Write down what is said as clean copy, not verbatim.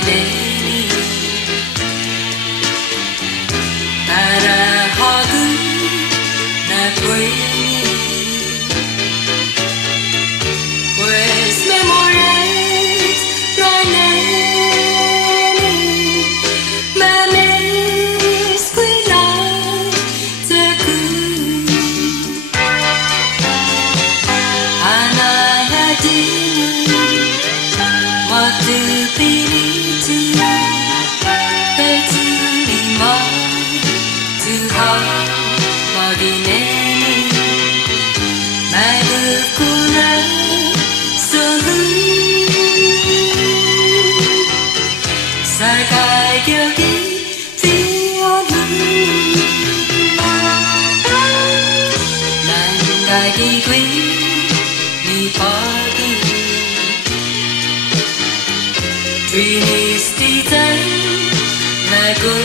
내니 따라하고 나 보이니 Pues memores roneni mames quila teku anayadinu waktu pilitu peterima Tuhan bagi neni maafkanlah Sakai yogi tiada Nandagi kui ni pagi Trinis di tan lagu